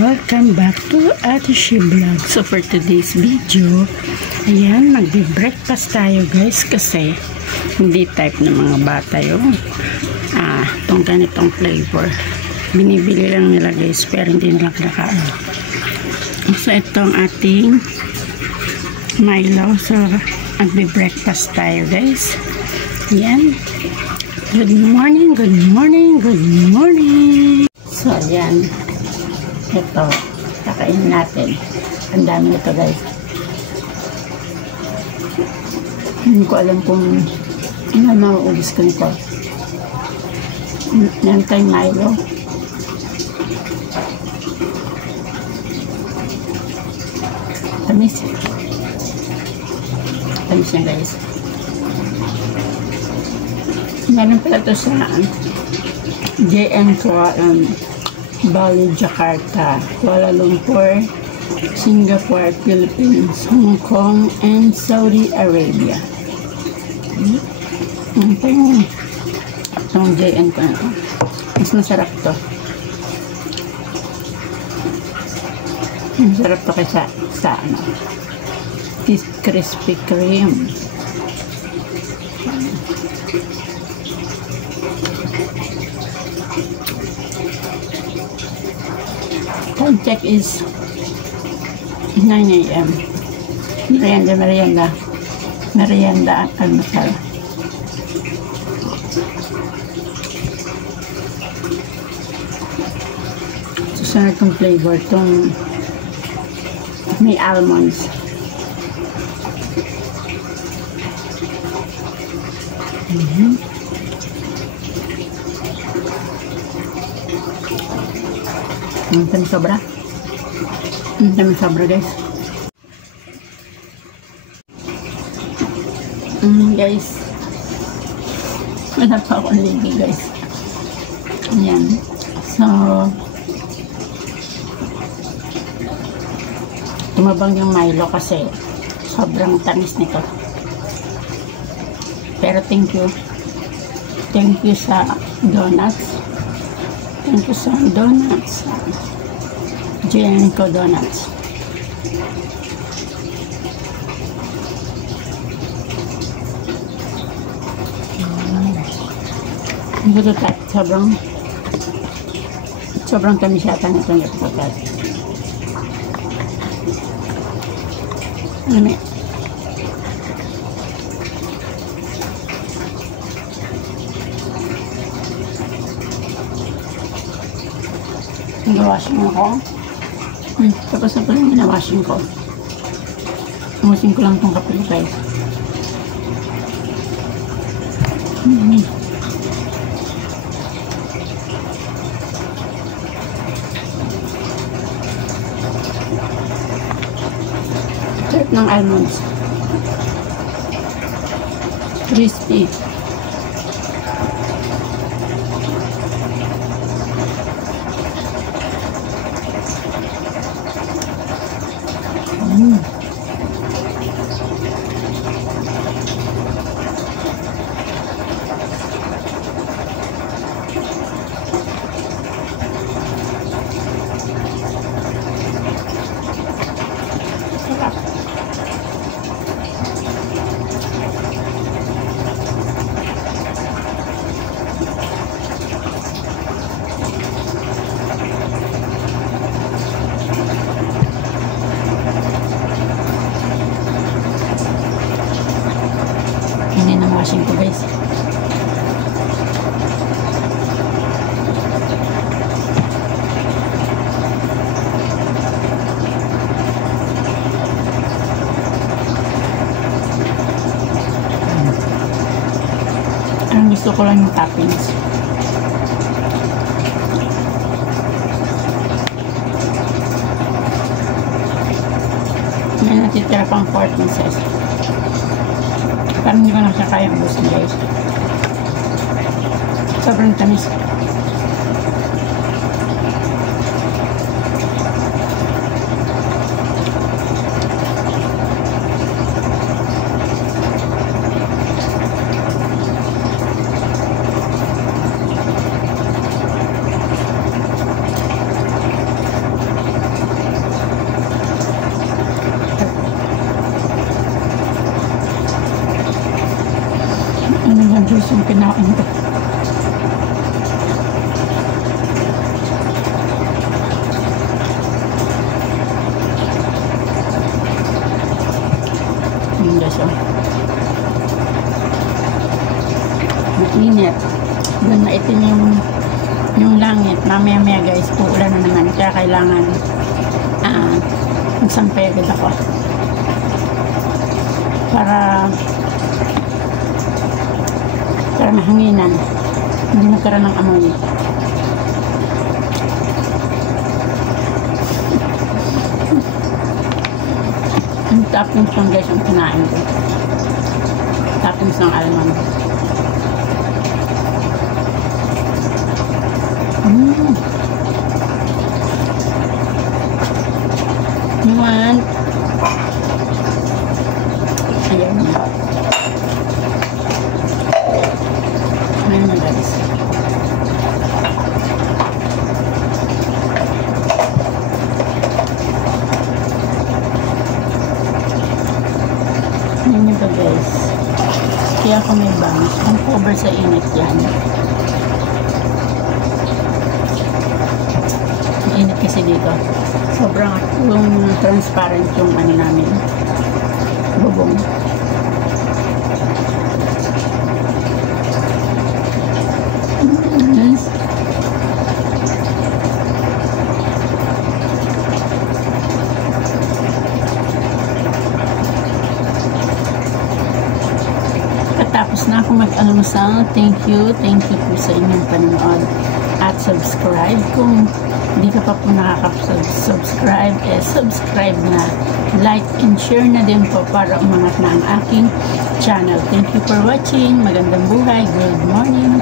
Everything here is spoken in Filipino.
Welcome back to Ate She Vlog. So for today's video, ayan, magbe-breakfast tayo guys kasi hindi type ng mga bata yung itong ganitong flavor. Binibili lang nila guys pero hindi nila kinakain. So itong ating Milo. So magbe-breakfast tayo guys. Ayan. Good morning, good morning, good morning. So ayan. Ito, kakainin natin. Ang dami nito guys. Hindi ko alam kung ano mauubos ko nito. Meron tayong Milo. Tamis. Tamis niya guys. Meron pala ito sa JM Bali, Jakarta, Kuala Lumpur, Singapore, Philippines, Hong Kong, and Saudi Arabia. Ito yung JN ko na ito. Mas masarap to. Masarap to kaysa sa Krispy Kreme. Time check is 9 AM. Merienda at almusal. Susunod kong flavor itong may almonds. Ang dami sobra. Ang dami sobra guys. Guys. Wala pa akong ligi guys. Ayan. So tumabang yung Milo kasi sobrang tamis nito. Pero thank you. Thank you sa donuts. Thank you sa donuts. Jenko Donuts. Ito type. Sobrang tamis yata nito yung type. Ano Nag-washing ako. Tapos na pala yung ginawashing ko. Umusin ko lang itong kapil guys. Sarap ng almonds. Crispy. Washing ko guys. Ang gusto ko lang yung toppings. May natitira pang 4 pieces. Parang hindi ko na siya kayang ubusin guys. Sobrang tamis. juice yung kinain ko. Yun guys, oh. Mainit. Doon na itim yung langit. Mamaya-maya guys, uulan na naman. Kaya kailangan magsampay agad ako. Para mahanginan. Hindi magkaroon ng amoy. Ang toppings lang guys ang kinain ko. Toppings ng almond. You want? Ayan na. Ayan na guys. Ayan na ba guys. Kaya ako may bangs. Kung cover sa init yan. Init kasi dito. Sobrang yung transparent yung ano namin. Bubong. Nice. Tapos na ako mag-almusal. Thank you po sa inyong panonood. At subscribe kung hindi ka pa po nakaka-subscribe, subscribe na, like and share na din po para umangat na ang aking channel. Thank you for watching. Magandang buhay. Good morning.